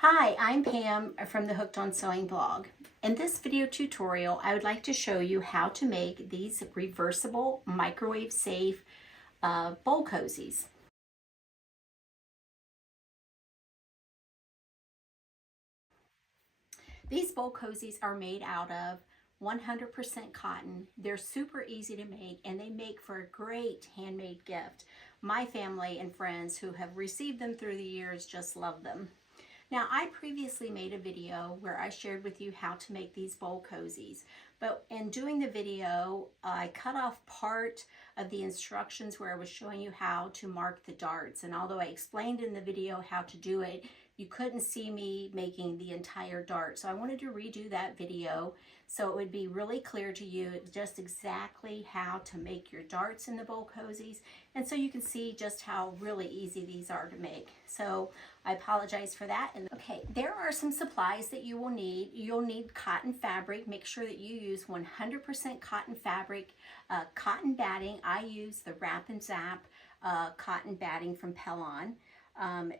Hi, I'm Pam from the Hooked on Sewing blog. In this video tutorial, I would like to show you how to make these reversible, microwave safe bowl cozies. These bowl cozies are made out of 100% cotton. They're super easy to make and they make for a great handmade gift. My family and friends who have received them through the years just love them. Now, I previously made a video where I shared with you how to make these bowl cozies, but in doing the video, I cut off part of the instructions where I was showing you how to mark the darts, and although I explained in the video how to do it, you couldn't see me making the entire dart. So I wanted to redo that video so it would be really clear to you just exactly how to make your darts in the bowl cozies, and so you can see just how really easy these are to make. So I apologize for that. And okay, there are some supplies that you will need. You'll need cotton fabric. Make sure that you use 100% cotton fabric. Cotton batting, I use the Wrap and Zap cotton batting from Pellon.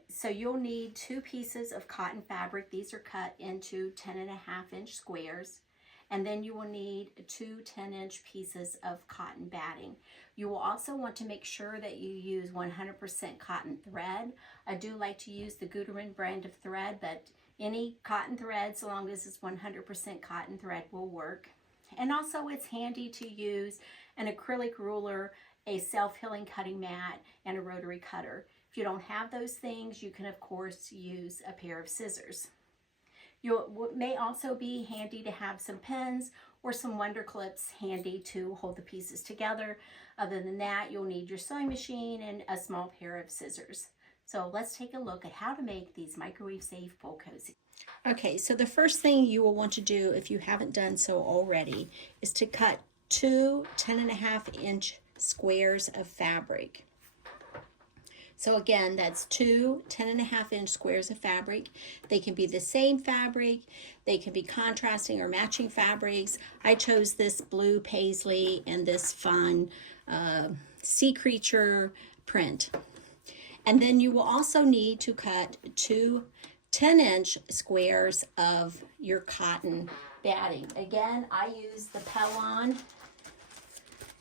So you'll need 2 pieces of cotton fabric. These are cut into 10.5-inch squares. And then you will need 2 10-inch pieces of cotton batting. You will also want to make sure that you use 100% cotton thread. I do like to use the Gutermann brand of thread, but any cotton thread, so long as it's 100% cotton thread, will work. And also it's handy to use an acrylic ruler, a self-healing cutting mat, and a rotary cutter. If you don't have those things, you can of course use a pair of scissors. You may also be handy to have some pins or some wonder clips handy to hold the pieces together. Other than that, you'll need your sewing machine and a small pair of scissors. So let's take a look at how to make these microwave safe bowl cozies. Okay, so the first thing you will want to do, if you haven't done so already, is to cut 2 10.5-inch squares of fabric. So again, that's 2 10.5-inch squares of fabric. They can be the same fabric, they can be contrasting or matching fabrics. I chose this blue paisley and this fun sea creature print. And then you will also need to cut 2 10-inch squares of your cotton batting. Again, I use the Pellon.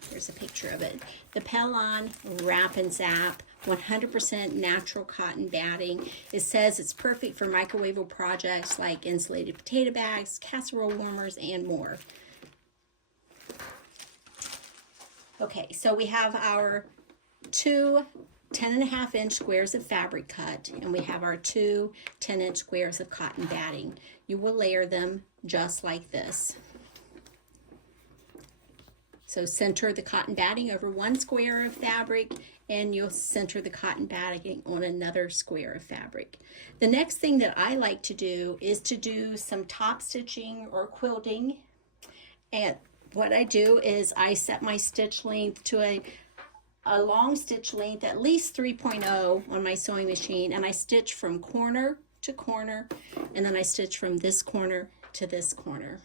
Here's a picture of it. The Pellon Wrap and Zap 100% natural cotton batting. It says it's perfect for microwavable projects like insulated potato bags, casserole warmers, and more. Okay, so we have our 2 10.5-inch squares of fabric cut, and we have our 2 10-inch squares of cotton batting. You will layer them just like this. So center the cotton batting over one square of fabric, and you'll center the cotton batting on another square of fabric. The next thing that I like to do is to do some top stitching or quilting. And what I do is I set my stitch length to a long stitch length, at least 3.0 on my sewing machine, and I stitch from corner to corner, and then I stitch from this corner to this corner.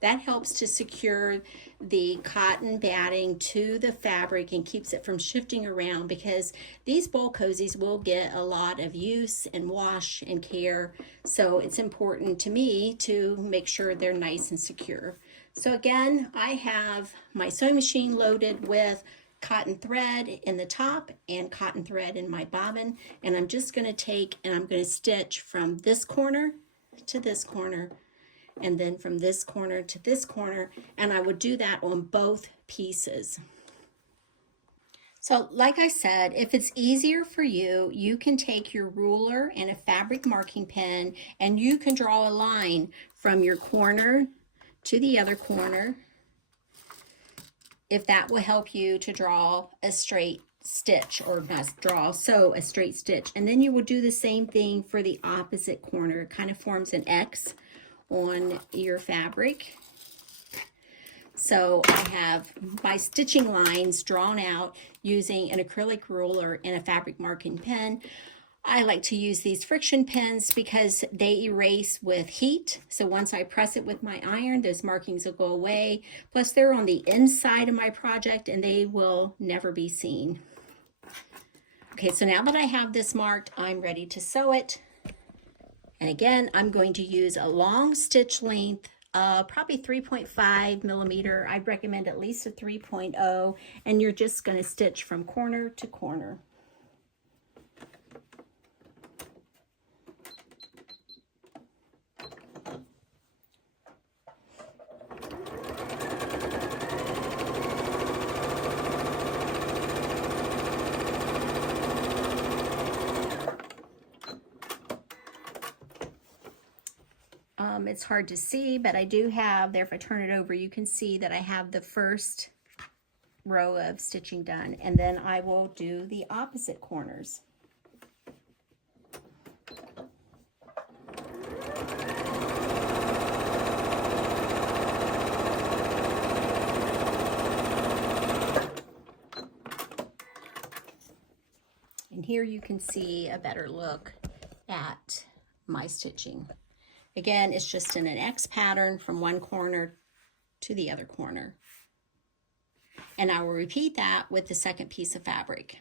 That helps to secure the cotton batting to the fabric and keeps it from shifting around, because these bowl cozies will get a lot of use and wash and care. So it's important to me to make sure they're nice and secure. So again, I have my sewing machine loaded with cotton thread in the top and cotton thread in my bobbin. And I'm just going to take and I'm going to stitch from this corner to this corner, and then from this corner to this corner, and I would do that on both pieces. So like I said, if it's easier for you, you can take your ruler and a fabric marking pen, and you can draw a line from your corner to the other corner, if that will help you to draw a straight stitch, or not sew a straight stitch. And then you will do the same thing for the opposite corner. It kind of forms an X on your fabric. So I have my stitching lines drawn out using an acrylic ruler and a fabric marking pen. I like to use these friction pens because they erase with heat. So once I press it with my iron, those markings will go away. Plus they're on the inside of my project and they will never be seen. Okay, so now that I have this marked, I'm ready to sew it. And again, I'm going to use a long stitch length, probably 3.5 millimeter. I'd recommend at least a 3.0, and you're just going to stitch from corner to corner. It's hard to see, but I do have there, if I turn it over, you can see that I have the first row of stitching done, and then I will do the opposite corners. And here you can see a better look at my stitching. Again, it's just in an X pattern from one corner to the other corner. And I will repeat that with the second piece of fabric.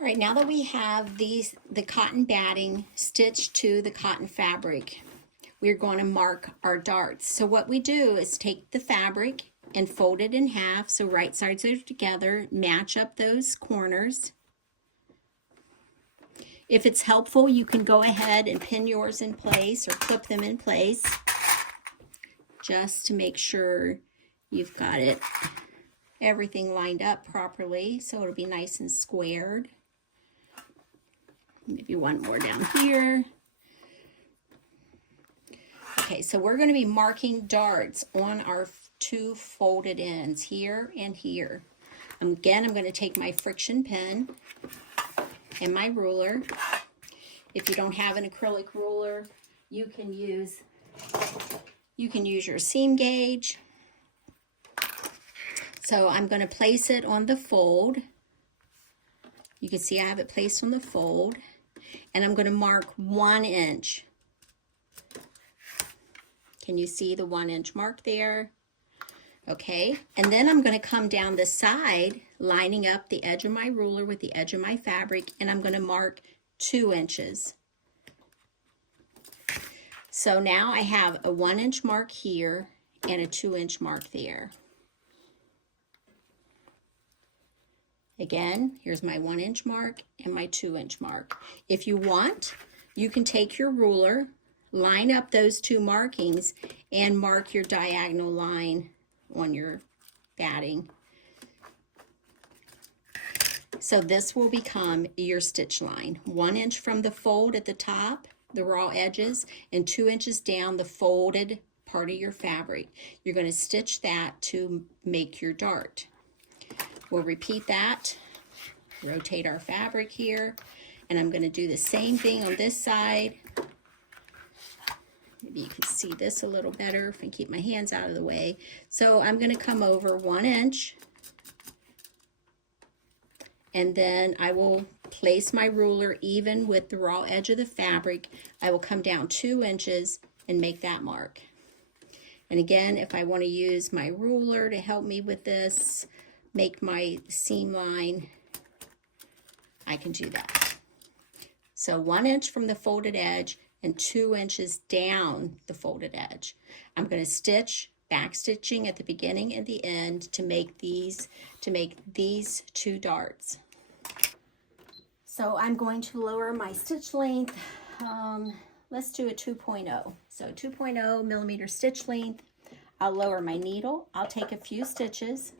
All right, now that we have the cotton batting stitched to the cotton fabric, we're going to mark our darts. So what we do is take the fabric and fold it in half so right sides are together, match up those corners. If it's helpful, you can go ahead and pin yours in place or clip them in place just to make sure you've got it, everything lined up properly so it'll be nice and squared. Maybe one more down here. Okay, so we're going to be marking darts on our two folded ends here and here. Again, I'm going to take my friction pen and my ruler. If you don't have an acrylic ruler, you can use your seam gauge. So I'm going to place it on the fold. You can see I have it placed on the fold, and I'm going to mark 1 inch. Can you see the 1 inch mark there? Okay, and then I'm going to come down the side, lining up the edge of my ruler with the edge of my fabric, and I'm going to mark 2 inches. So now I have a 1 inch mark here and a 2 inch mark there. Again, here's my 1 inch mark and my 2 inch mark. If you want, you can take your ruler, line up those two markings, and mark your diagonal line on your batting. So this will become your stitch line. 1 inch from the fold at the top, the raw edges, and 2 inches down the folded part of your fabric. You're going to stitch that to make your dart. We'll repeat that, rotate our fabric here, and I'm going to do the same thing on this side. Maybe you can see this a little better if I keep my hands out of the way. So I'm going to come over 1 inch, and then I will place my ruler even with the raw edge of the fabric. I will come down 2 inches and make that mark. And again, if I want to use my ruler to help me with this, make my seam line, I can do that. So 1 inch from the folded edge and 2 inches down the folded edge. I'm going to stitch, back stitching at the beginning and the end to make these two darts. So I'm going to lower my stitch length. Let's do a 2.0. So 2.0 millimeter stitch length. I'll lower my needle. I'll take a few stitches,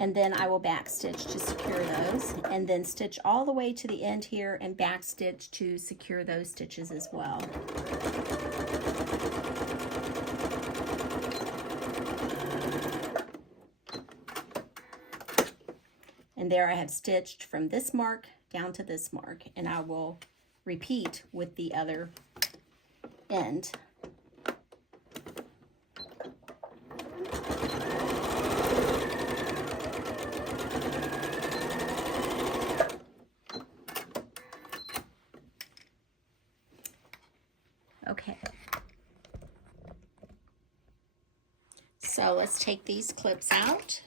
and then I will back stitch to secure those, and then stitch all the way to the end here and back stitch to secure those stitches as well. And there I have stitched from this mark down to this mark, and I will repeat with the other end. Okay. So let's take these clips out.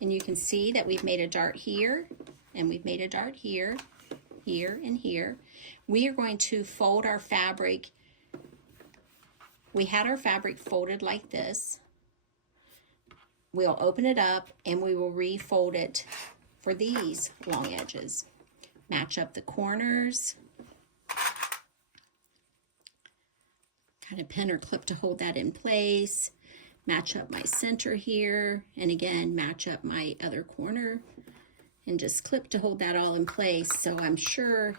And you can see that we've made a dart here and we've made a dart here, here, and here. We are going to fold our fabric. We had our fabric folded like this. We'll open it up and we will refold it for these long edges. Match up the corners. Kind of pin or clip to hold that in place. Match up my center here, and again, match up my other corner, and just clip to hold that all in place so I'm sure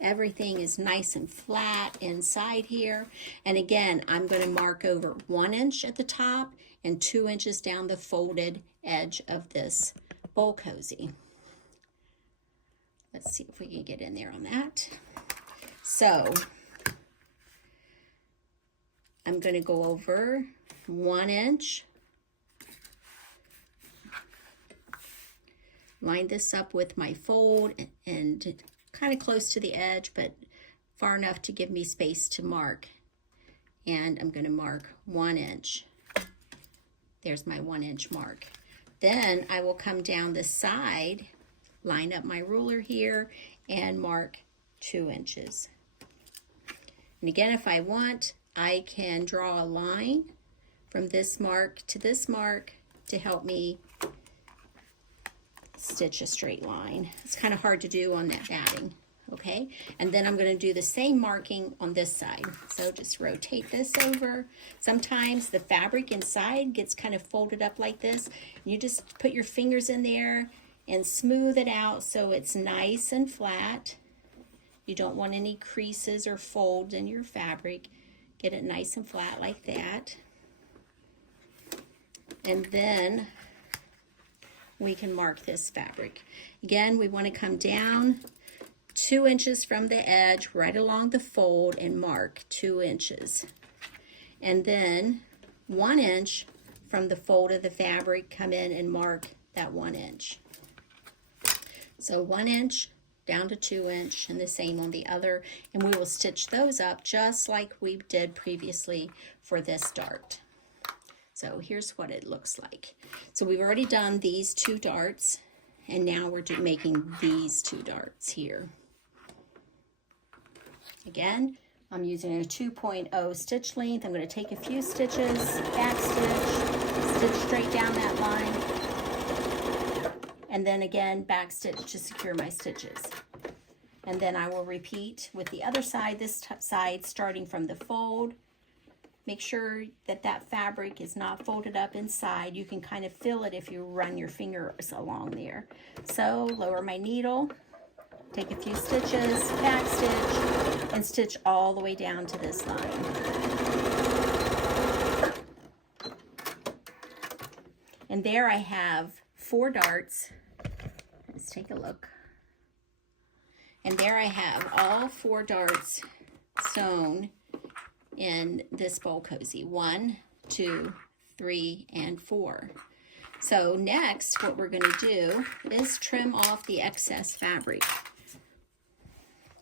everything is nice and flat inside here. And again, I'm going to mark over 1 inch at the top and 2 inches down the folded edge of this bowl cozy. Let's see if we can get in there on that. So I'm going to go over 1 inch. Line this up with my fold and kind of close to the edge, but far enough to give me space to mark. And I'm going to mark 1 inch. There's my 1 inch mark. Then I will come down the side, line up my ruler here, and mark 2 inches. And again, if I want, I can draw a line from this mark to help me stitch a straight line. It's kind of hard to do on that batting, okay? And then I'm going to do the same marking on this side. So just rotate this over. Sometimes the fabric inside gets kind of folded up like this. You just put your fingers in there and smooth it out so it's nice and flat. You don't want any creases or folds in your fabric. Get it nice and flat like that. And then we can mark this fabric. Again, we want to come down 2 inches from the edge right along the fold and mark 2 inches. And then 1 inch from the fold of the fabric, come in and mark that 1 inch. So 1 inch down to 2 inch, and the same on the other, and we will stitch those up just like we did previously for this dart. So here's what it looks like. So we've already done these 2 darts, and now we're making these 2 darts here. Again, I'm using a 2.0 stitch length. I'm going to take a few stitches, back stitch straight down that line, and then again back stitch to secure my stitches. And then I will repeat with the other side, this side starting from the fold. Make sure that that fabric is not folded up inside. You can kind of feel it if you run your fingers along there. So lower my needle, take a few stitches, back stitch, and stitch all the way down to this line. And there I have 4 darts. Let's take a look. And there I have all 4 darts sewn in this bowl cozy. 1, 2, 3, and 4. So next, what we're going to do is trim off the excess fabric.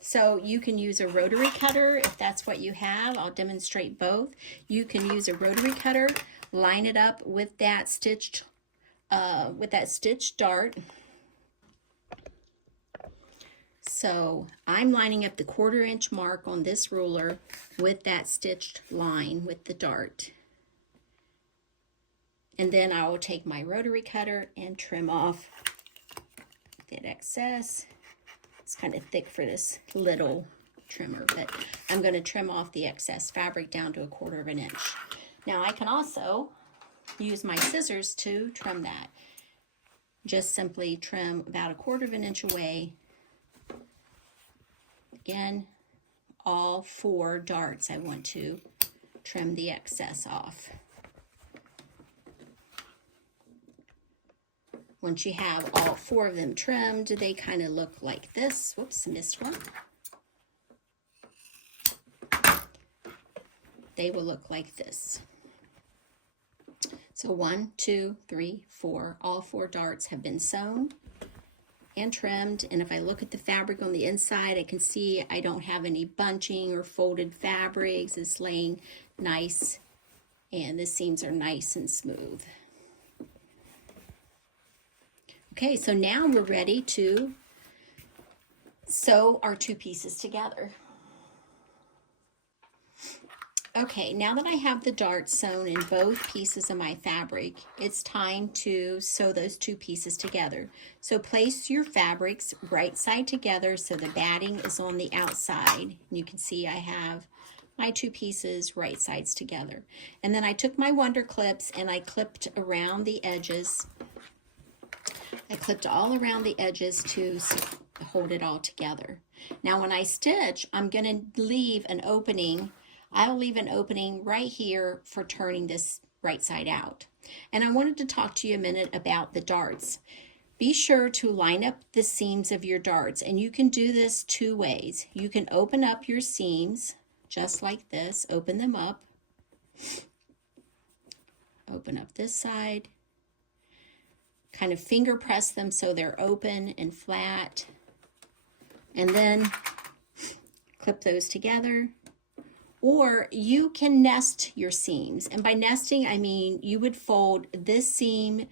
So you can use a rotary cutter if that's what you have. I'll demonstrate both. You can use a rotary cutter, line it up with that stitched dart. So I'm lining up the 1/4 inch mark on this ruler with that stitched line with the dart. And then I will take my rotary cutter and trim off that excess. It's kind of thick for this little trimmer, but I'm going to trim off the excess fabric down to 1/4 inch. Now I can also use my scissors to trim that. Just simply trim about 1/4 inch away. Again, all 4 darts I want to trim the excess off. Once you have all 4 of them trimmed, they kind of look like this. Whoops, missed one. They will look like this. So 1, 2, 3, 4, all 4 darts have been sewn and trimmed. And if I look at the fabric on the inside, I can see I don't have any bunching or folded fabrics. It's laying nice, and the seams are nice and smooth. Okay, so now we're ready to sew our two pieces together. Okay, now that I have the darts sewn in both pieces of my fabric, it's time to sew those two pieces together. So place your fabrics right side together so the batting is on the outside. You can see I have my two pieces right sides together. And then I took my Wonder Clips and I clipped around the edges. I clipped all around the edges to hold it all together. Now when I stitch, I'm going to leave an opening. I'll leave an opening right here for turning this right side out. And I wanted to talk to you a minute about the darts. Be sure to line up the seams of your darts, and you can do this two ways. You can open up your seams just like this, open them up, open up this side, kind of finger press them so they're open and flat, and then clip those together. Or you can nest your seams. And by nesting, I mean you would fold this seam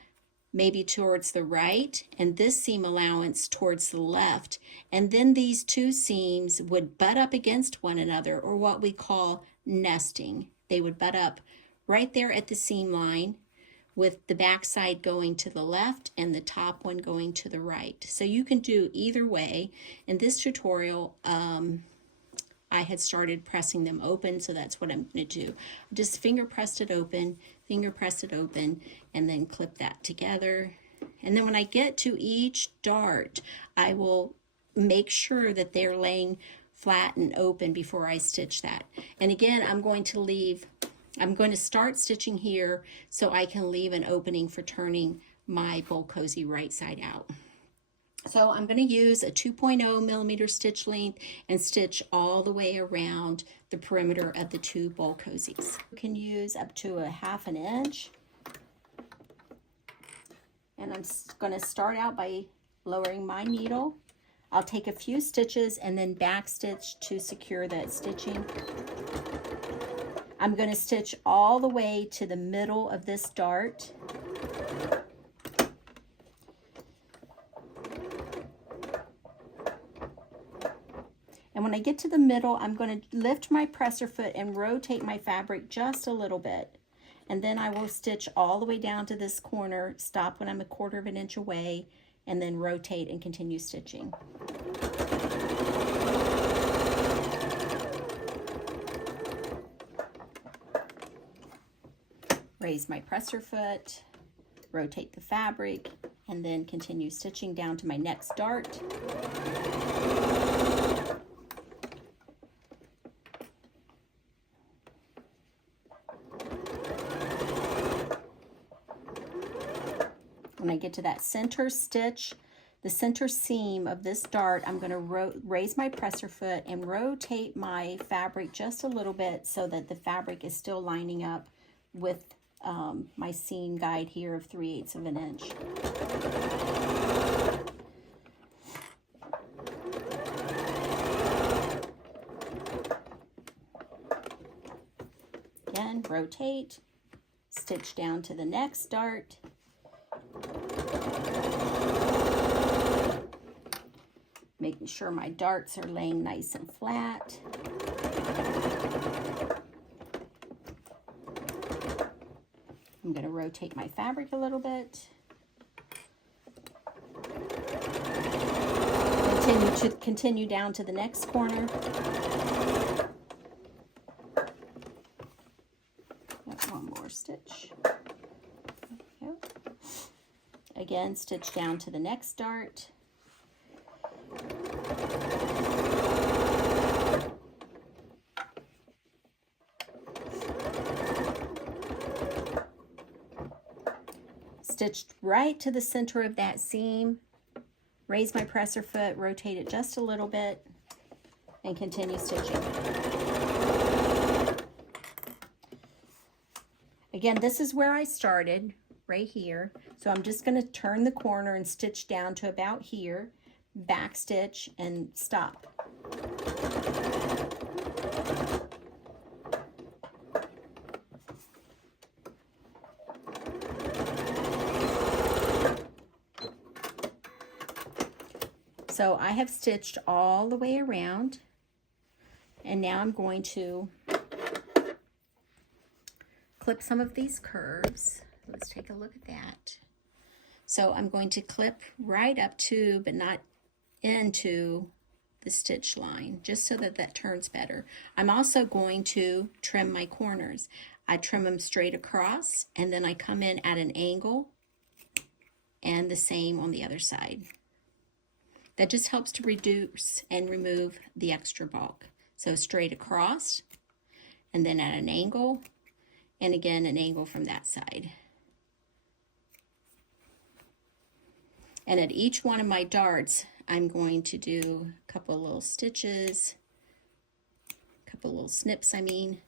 maybe towards the right and this seam allowance towards the left. And then these two seams would butt up against one another, or what we call nesting. They would butt up right there at the seam line, with the back side going to the left and the top one going to the right. So you can do either way. In this tutorial, I had started pressing them open, so that's what I'm going to do. Just finger pressed it open, and then clip that together. And then when I get to each dart, I will make sure that they're laying flat and open before I stitch that. And again, I'm going to start stitching here so I can leave an opening for turning my bowl cozy right side out. So I'm going to use a 2.0 millimeter stitch length and stitch all the way around the perimeter of the two bowl cozies. You can use up to 1/2 inch. And I'm going to start out by lowering my needle. I'll take a few stitches and then back stitch to secure that stitching. I'm going to stitch all the way to the middle of this dart. And when I get to the middle, I'm going to lift my presser foot and rotate my fabric just a little bit. And then I will stitch all the way down to this corner, stop when I'm 1/4 inch away, and then rotate and continue stitching. Raise my presser foot, rotate the fabric, and then continue stitching down to my next dart. When I get to that center stitch, the center seam of this dart, I'm going to raise my presser foot and rotate my fabric just a little bit so that the fabric is still lining up with my seam guide here of 3/8 of an inch. Again, rotate, stitch down to the next dart. Making sure my darts are laying nice and flat. I'm going to rotate my fabric a little bit. Continue down to the next corner. Got one more stitch. There we go. Again, stitch down to the next dart. Stitched right to the center of that seam, raise my presser foot, rotate it just a little bit, and continue stitching. Again, this is where I started, right here. So I'm just going to turn the corner and stitch down to about here, back stitch, and stop. So I have stitched all the way around, and now I'm going to clip some of these curves. Let's take a look at that. So I'm going to clip right up to, but not into the stitch line, just so that that turns better. I'm also going to trim my corners. I trim them straight across, and then I come in at an angle, and the same on the other side. That just helps to reduce and remove the extra bulk. So straight across, and then at an angle, and again an angle from that side. And at each one of my darts, I'm going to do a couple of little stitches, a couple of little snips, a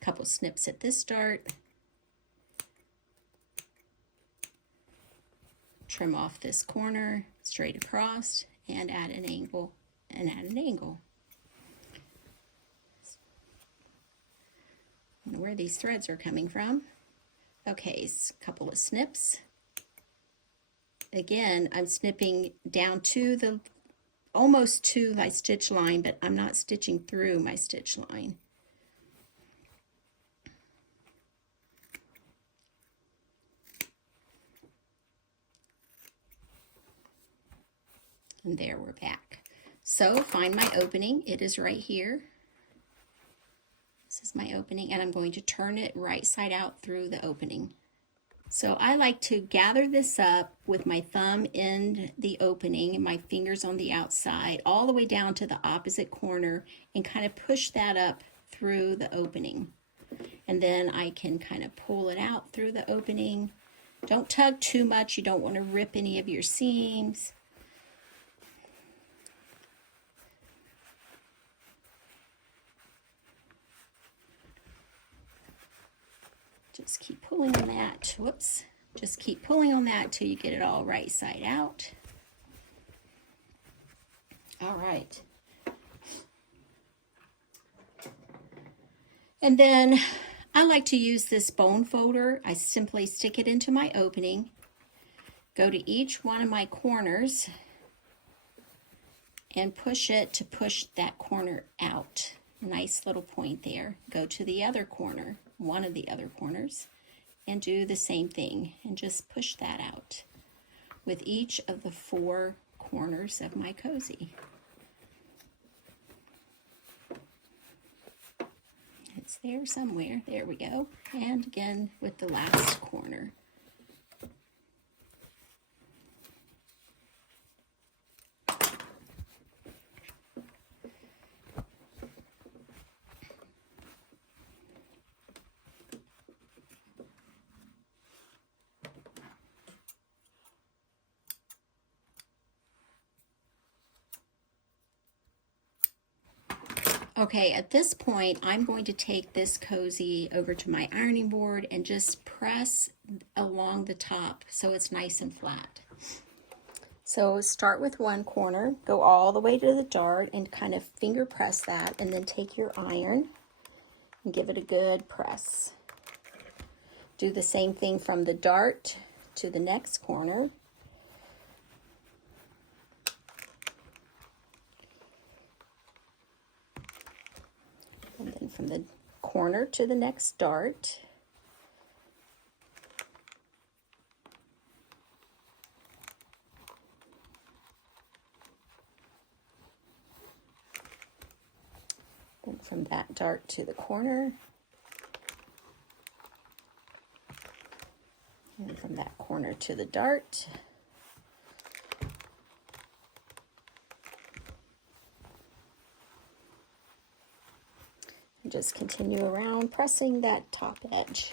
couple snips at this dart. Trim off this corner straight across and at an angle and at an angle. I don't know where these threads are coming from. Okay, so a couple of snips. Again, I'm snipping down to the almost to my stitch line, but I'm not stitching through my stitch line. And there we're back. So find my opening. It is right here. This is my opening, and I'm going to turn it right side out through the opening. So I like to gather this up with my thumb in the opening and my fingers on the outside, all the way down to the opposite corner, and kind of push that up through the opening. And then I can kind of pull it out through the opening. Don't tug too much. You don't want to rip any of your seams. Just keep pulling on that. Whoops. Just keep pulling on that till you get it all right side out. All right. And then I like to use this bone folder. I simply stick it into my opening, go to each one of my corners, and push it to push that corner out. Nice little point there. Go to the other corner, one of the other corners, and do the same thing, and just push that out with each of the 4 corners of my cozy. It's there somewhere. There we go. And again with the last corner. Okay, at this point, I'm going to take this cozy over to my ironing board and just press along the top so it's nice and flat. So start with one corner, go all the way to the dart and kind of finger press that, and then take your iron and give it a good press. Do the same thing from the dart to the next corner. And then from the corner to the next dart. Then from that dart to the corner. And from that corner to the dart. And just continue around pressing that top edge.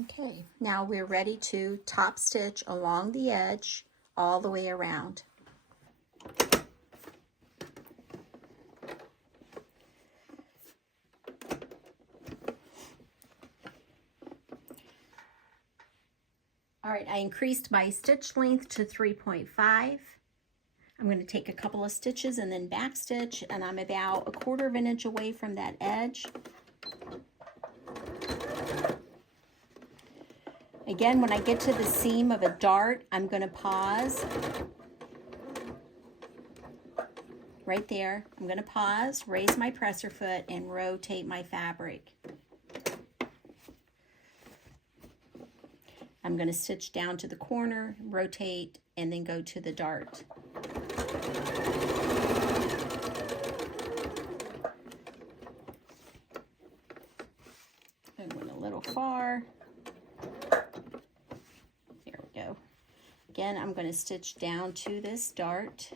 Okay, now we're ready to top stitch along the edge all the way around. All right, I increased my stitch length to 3.5. I'm going to take a couple of stitches and then back stitch, and I'm about 1/4 of an inch away from that edge. Again, when I get to the seam of a dart, I'm going to pause. Right there, I'm going to pause, raise my presser foot, and rotate my fabric. I'm going to stitch down to the corner, rotate, and then go to the dart. I went a little far. There we go. Again, I'm going to stitch down to this dart.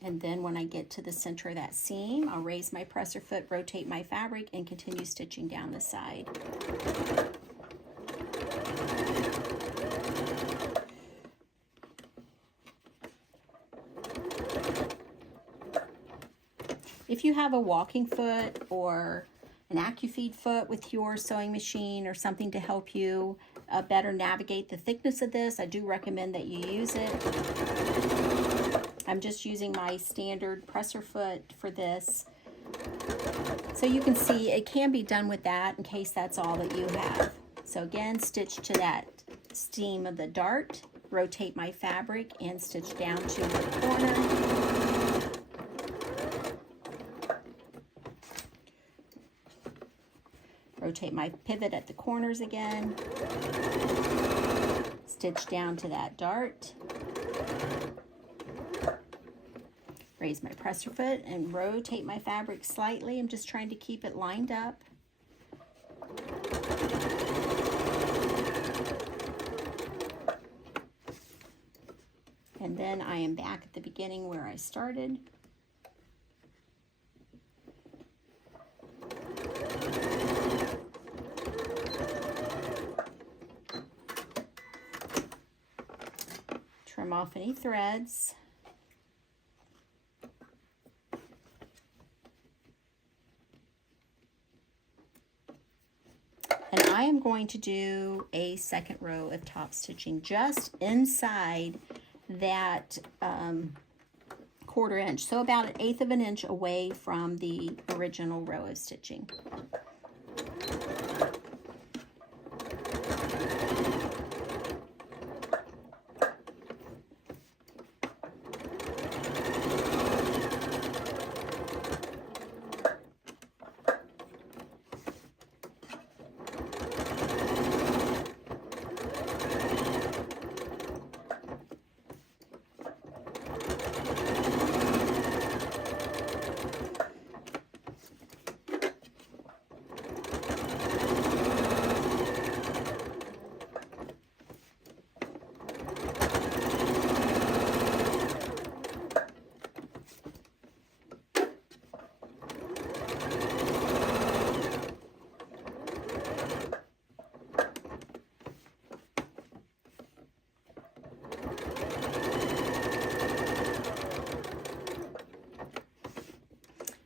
And then when I get to the center of that seam, I'll raise my presser foot, rotate my fabric, and continue stitching down the side. If you have a walking foot or an AccuFeed foot with your sewing machine or something to help you better navigate the thickness of this, I do recommend that you use it. I'm just using my standard presser foot for this. So you can see it can be done with that in case that's all that you have. So again, stitch to that seam of the dart, rotate my fabric, and stitch down to the corner. Rotate my pivot at the corners again. Stitch down to that dart. Raise my presser foot and rotate my fabric slightly. I'm just trying to keep it lined up. And then I am back at the beginning where I started. Trim off any threads. And I am going to do a second row of top stitching just inside that 1/4 inch. So about 1/8 of an inch away from the original row of stitching.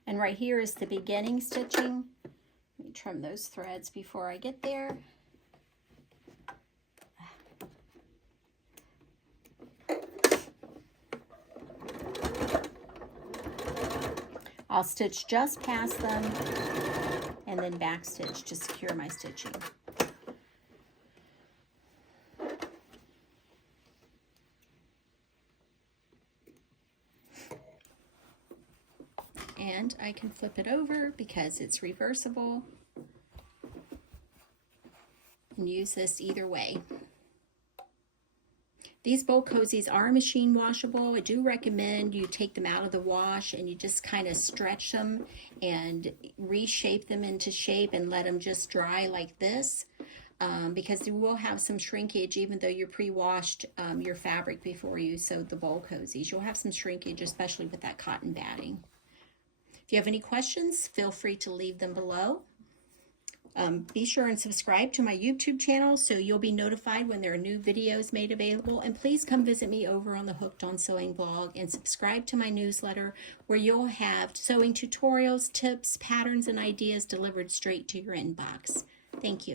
And right here is the beginning stitching. Let me trim those threads before I get there. I'll stitch just past them and then back stitch to secure my stitching. And I can flip it over because it's reversible and use this either way. These bowl cozies are machine washable. I do recommend you take them out of the wash and you just kind of stretch them and reshape them into shape and let them just dry like this, because you will have some shrinkage even though you pre-washed your fabric before you sewed the bowl cozies. You'll have some shrinkage, especially with that cotton batting. If you have any questions, feel free to leave them below. Be sure and subscribe to my YouTube channel so you'll be notified when there are new videos made available. And please come visit me over on the Hooked on Sewing blog and subscribe to my newsletter where you'll have sewing tutorials, tips, patterns, and ideas delivered straight to your inbox. Thank you.